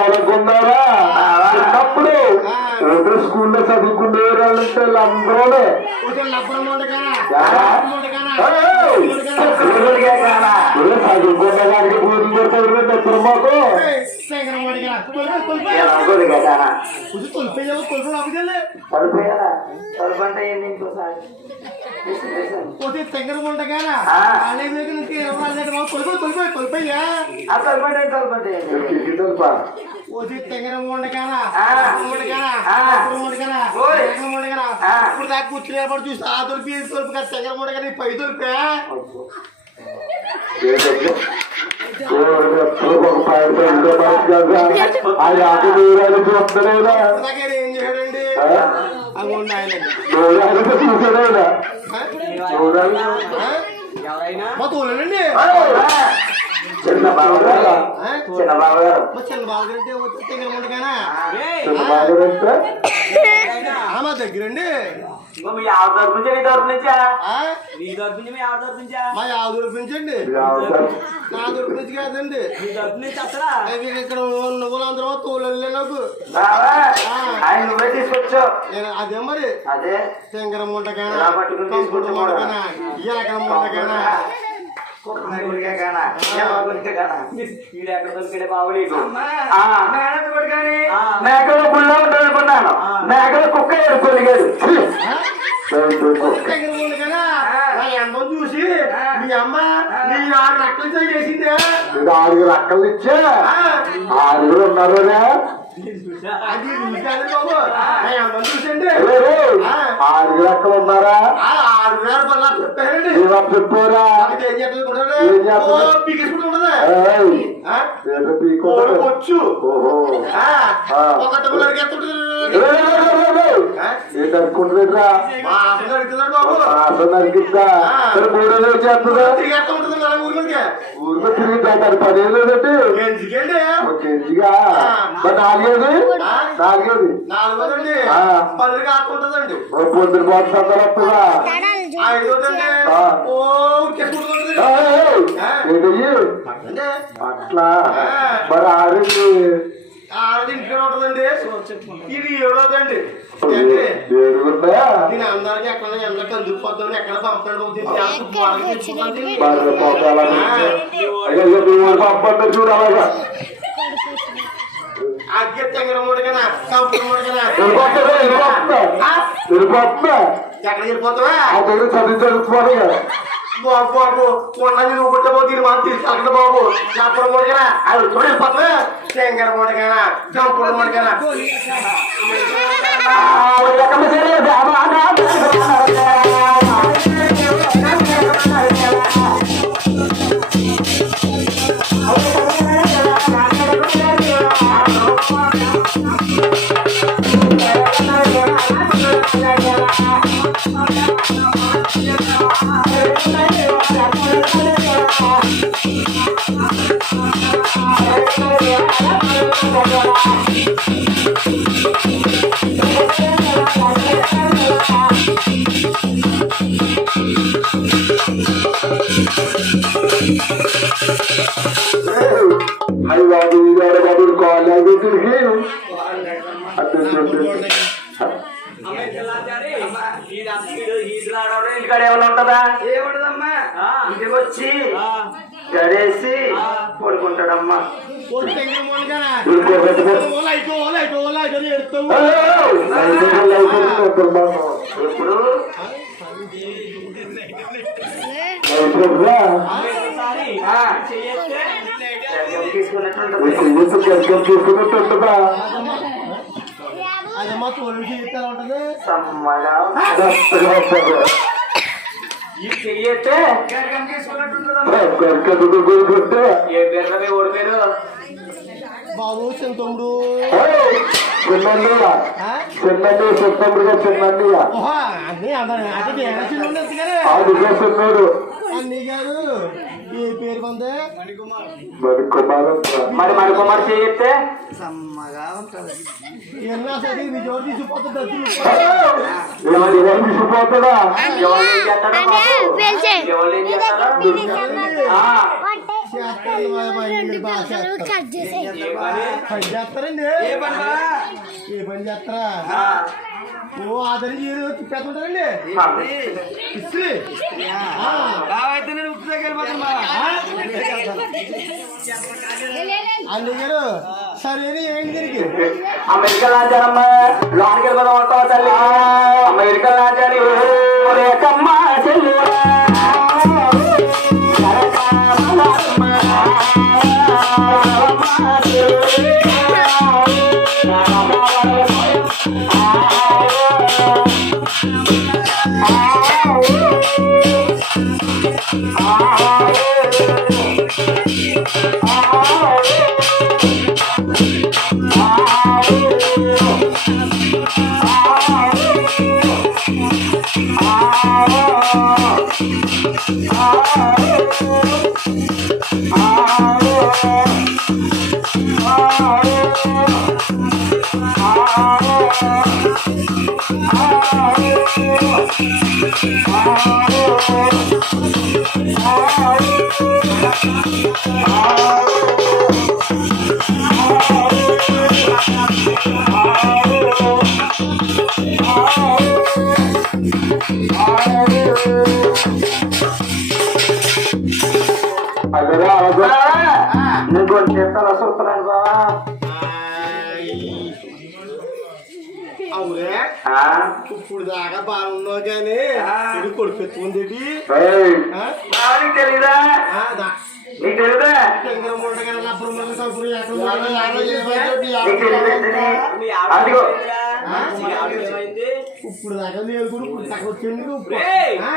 అనుకున్నారా చిన్నప్పుడు ఎదురు స్కూల్లో చదువుకునే వాళ్ళంటే వీళ్ళందరూనే లబ్బరం ఉండగానా ఎలా? ఉండగానా వీళ్ళు చదువుకునే దానికి పూజలు పెడతారు నిద్ర మాకు? శేఖరం అడిగా తొలిపే తొలిపే అవిదలే పోతే తెంగర ఉండగానా అనే మీద నీకు ఎవరు అన్నట్టు బాబు తొలిపే తొలిపే తొలిపోయా కిటికీ తెలుపా పోతే తెంగర ఉండగానా ఆ. ఉండగానా ఆ. ఉండగానా ఓయ్. ఉండగానా ఆ. ఇప్పుడు దాకా కూర్చునే పడి చూసి ఆ తొలిపి ఈ తొలిపి కదా తెంగర ఉండగానే పై తొలిపే అది ఆకు దూరాలు చూస్తున్నాయినా ఇప్పుడు దాకా చిన్న చిన్న బాబు గారు చిన్న బాబుగారంటే వచ్చి తెంగర ఉండగానా చిన్న బాబురంటే ఆ, మా దగ్గరండి ఇంకో మీ ఆవిడ తరపు నుంచా నీ తరపు నుంచా? ఆ, నీ తరపు నుంచి మీ ఆవిడ తరపు నుంచా? మా యాభై పెంచండి నా తరపు నుంచి కాదండి. నీ తరపు నుంచి అసలా? ఇక్కడ నాకు. బాబా ఆయన నువ్వే అదే మరి. అదే. శంకర ముండకానా ఇలా ఎక్కడ మేకలు గుళ్ళో ఉంటుంది అనుకున్నాను. మేకలు కుక్క నా ఎంతో చూసి మీ అమ్మ నీ ఆరు రక్కలు చేసిందే. ఆరుగురు అక్కలు ఇచ్చా. ఆరుగురు ఉన్నారునే ఉన్నారా? ఆరు వేల చెప్పారండి ఏమో చెప్పురా అది ఏం చేస్తుంది ఏం చేస్తుంది? ఓ పీకేసుకుంటుండదు ఏయ్, ఆ? ఏదో పీక్కుంటాడు. వచ్చు. ఓహో. ఆ, ఆ. ఒక తమ్ముడు ఎత్తుంటుంది ఏంటి అనుకుంటుందిరా మా అసలు నరికిద్దా మూడో రోజు చేస్తుందా ఊరిలోకి ఊరిలో తిరిగి దాటారు పదేళ్ళు ఒక కేజీగా మరి నాలుగేది? నాలుగేది. నాలుగోదండి. పది కాకుంటుందండి. ఓ పొద్దున బాట సందలు వస్తుందా? ఐదోదండి. ఓ ఏంటయ్యి? అంటే అట్లా. మరి ఆరింది ఆరు ఇంటికి ఉంటుందండి. ఇది ఏడోదండి నేను అందరికి ఎక్కడ ఎంత కందుకుపోతాను ఎక్కడ పంపండి మరి పోతాలా అయ్యో నువ్వు పంపండి చూడు అలాగా. అగ్గి ఎక్కడ వెళ్ళిపోతావా? చదువుకోవాలి కదా బాబు బాబు కొండని నువ్వు పుట్టబో దీని మాట తీసుకెళ్ళండి బాబు. కంపుడు మూడుగనా అది చూడ వెళ్ళిపోతావా తెంగర మూడుగనా కంపుడు మూడుగనా అయ్యి బాబు ఈడ బాబు కాలేజ్ తిరిగి ఇంటికాడ ఏమైనా ఉంటుందా ఏముంటదమ్మా ఇంటికి వచ్చి గడేసి పడుకుంటాడమ్మా. ఇప్పుడు తీసుకున్నట్టుంటుంది అదమ్మా తోలు చేస్తా ఉంటది ఈ చెయ్యతే ఏ బెర్రమే ఓడి పేరు? బాబు చింతముడు చిన్నయ్య ఆ? చిన్నయ్య చెప్తాడుగా చిన్నయ్య ఓహో అన్నీ అందరూ అంటే నేను చిన్న కానీ ఆడుగా చిన్నాడు. అన్నీ గారు ఏ పేరు పొందే మరి కుమారం మరి మన కుమార్ చెయ్యతే ఎన్నో సరి విజయవాడ ఏం పని చేస్తారండి. ఏ చేస్తారా? ఓ ఆదరి తిప్పేస్తుంటారండి. ఆ. ఇస్త్రీ సరే ఏంటి అమెరికా రాజారమ్మ లోనికి వెళ్ళిపోదాం అంటావా తల్లి? అమెరికా రాజాని రేఖమ్మ అదరా అదరా నువ్వు ఇప్పుడు దాకా బాగున్నావు కానీ ఇది తెలీదా? ఇప్పుడు దాకా నేర్చుకుని ఇప్పుడు దాకా వచ్చింది ఇప్పుడు. ఏయ్! ఆ,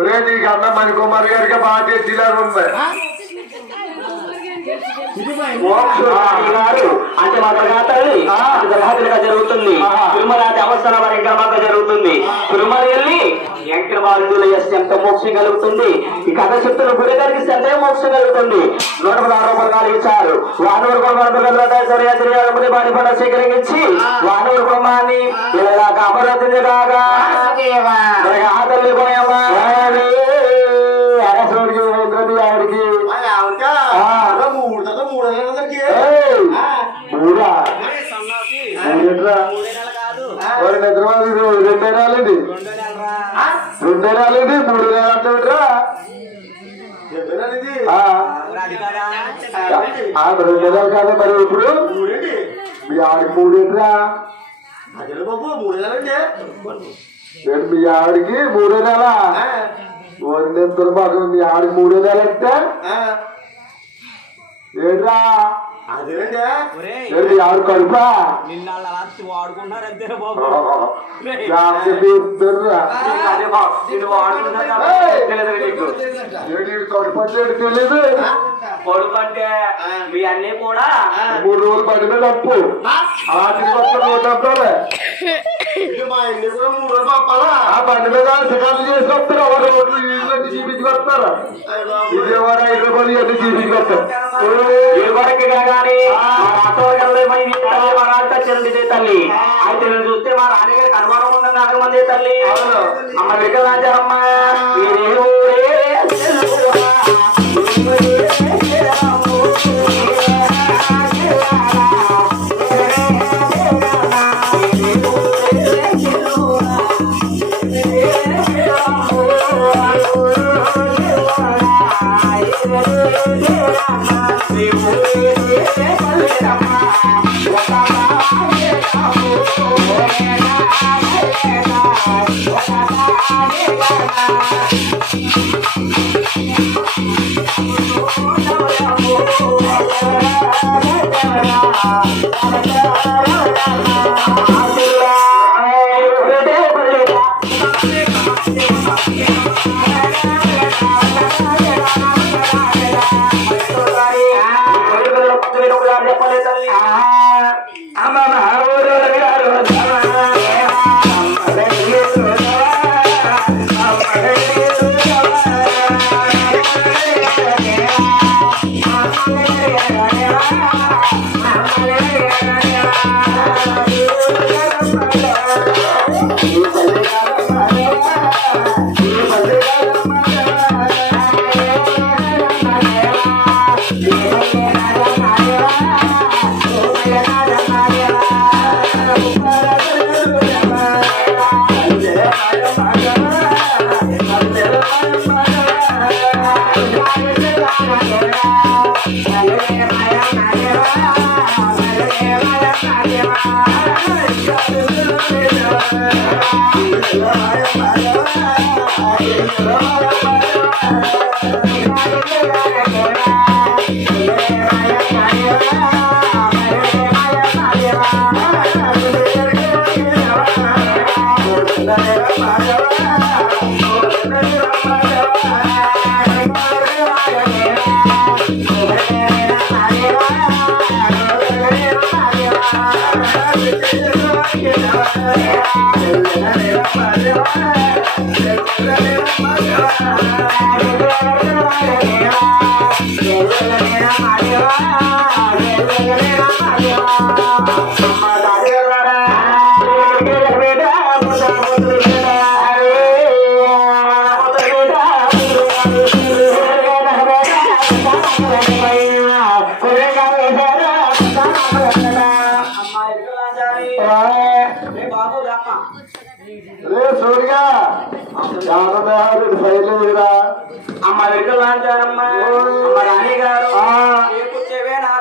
ఒరే నీకు అన్న మణికుమార్ గారికి బాగా తెచ్చిలాగా ఉంది ఇది మా ఇంటి మోక్షుడు గారు అంటే మా తల్లి గ్రహాదులుగా జరుగుతుంది తిరుమల దేవస్థానం వారి గర్భాత జరుగుతుంది. తిరుమల వెళ్ళి ఎంకర బాలుల ఎంత మోక్షం కలుగుతుంది. ఈ కథ చెప్తున్న గురి గారికి ఎంత మోక్షం కలుగుతుంది. నూట పదహారు రూపాయలు ఇచ్చారు వానూరు కుటుంబాన్ని బాని పంట స్వీకరించి వానూరు కుటుంబాన్ని అమరావతి కాగా ఆ తల్లి పోయామా అరసోడికి గది ఆడికి ఆ, ఆవిడకా? ఆ. అలా మూడు దాకా మూడు నెలల దగ్గరికి. ఏయ్, ఆ, మూడా మూడేట్రా మరి నిద్రవాది రెండే రాలేదు ఆ, రెండే రాలేదు మూడు నెలలు అంటాడురా చెప్పానా ఇది? ఆ, ఆ, మరి రెండు నెలలు కాదు మరి ఇప్పుడు మూడేంటి? మీ ఆడికి మూడేట్రా అదేలే బాబు మూడు నెలలండి ఏంటి మీ ఆడికి మూడో నెల ఆ, ఓరి ఇద్దరు మాకు మీ ఆడికి మూడో నెల అంటే ఆ, ఏంట్రా అదేనండి ఏంటి మీ ఆవిడ కడుపా? జాగ్రత్త తీస్తుర్రా. అదే బాబు నేను వాడుకుంటున్నా తెలియదు నీకు ఏంటి ఈడు కడుపు అంటే ఏంటి తెలీదు? కొడుకు అంటే మీ అన్నీ కూడా మూడు రోజులు పడిన డప్పు అలాంటి కొత్త నూట డబ్బాలే. ఇది మా ఇంటి కూడా మూడు రోజులు పంపాలా ఆ బండి మీద షికార్లు చేసి వస్తారు ఎవరు రోడ్లు ఇళ్ళని చూపించుకొస్తారు విజయవాడ హైదరాబాద్ ఇవన్నీ చూపించుకొస్తారు ఏ వరకు కాగానే మా రాష్ట్రంలో మంది తల్లి మా రాష్ట్ర చెందితే తల్లి. అయితే నేను చూస్తే మా రాణిగారికి అనుమానం ఉందని నాకు మంది తల్లి. అమ్మ వికలాంజరమ్మ సైడ్లో పోయిరా అమ్మ వెంకలాంచారమ్మ అమ్మ రాణి గారు కూర్చేవే నా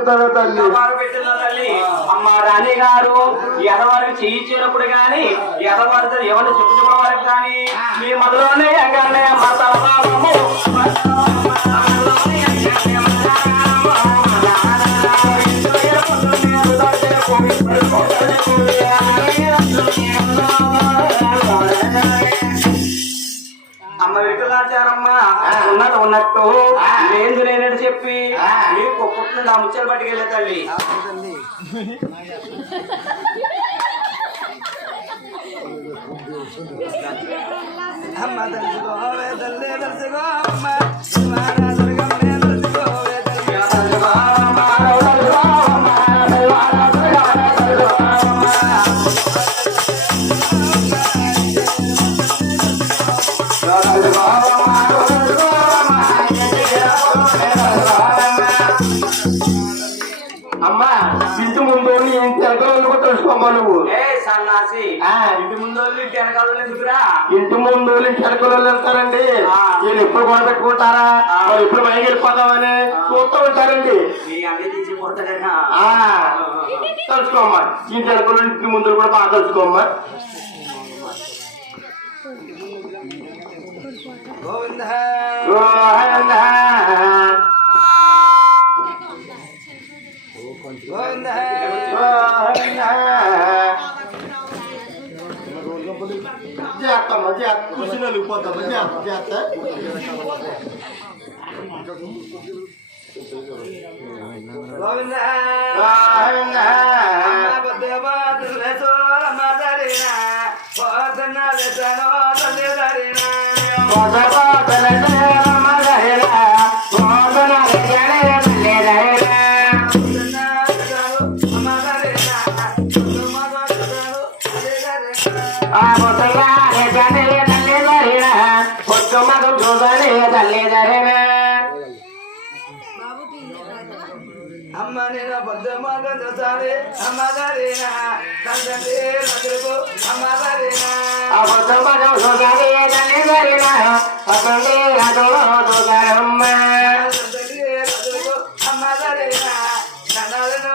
ఇంకా తల్లి? పెట్టిన తల్లి. అమ్మ రాణి గారు ఎదవారికి చేయించినప్పుడు గాని ఎదవారితో ఎవరిని చెప్పుకున్న కానీ మీ మొదలోనే ఎంగానే మాతాము ఉన్నట్టు లేదు లేనట్టు చెప్పి మీకు పుట్టిన నా ముచ్చలు పట్టుకెళ్ళే తల్లి. అమ్మ తెలుసుకోవే తల్లి తెలుసుకో అమ్మ. ఇంటి వెళ్తారండి. వీళ్ళు ఎప్పుడు గొడవ పెట్టుకుంటారా. మరి ఎప్పుడు మైకి వెళ్ళిపోతామని చూస్తూ ఉంటారండి. తెలుసుకోమ్మా ఇంటి వెనకలు ఇంటి ముందు కూడా బాగా తెలుసుకోమ్మా గోవింద గోవింద. గోవింద గోవింద. చేస్తామ్మా చేస్తా కూర్చుని వెళ్ళిపోతామ్మా చేస్తా చేస్తా గోవింద గోవింద. మగం చూసానే అమ్మ నేను బొద్దమ్మగా చూసాలి అమ్మగారేనా తండ్రి రతులకు అమ్మగారేనా అబద్ధం మగం చూసానే తల్లి ధరేనా అతన్ని చూసారమ్మ తండ్రి రతులకు అమ్మగారేనా నన్నాలను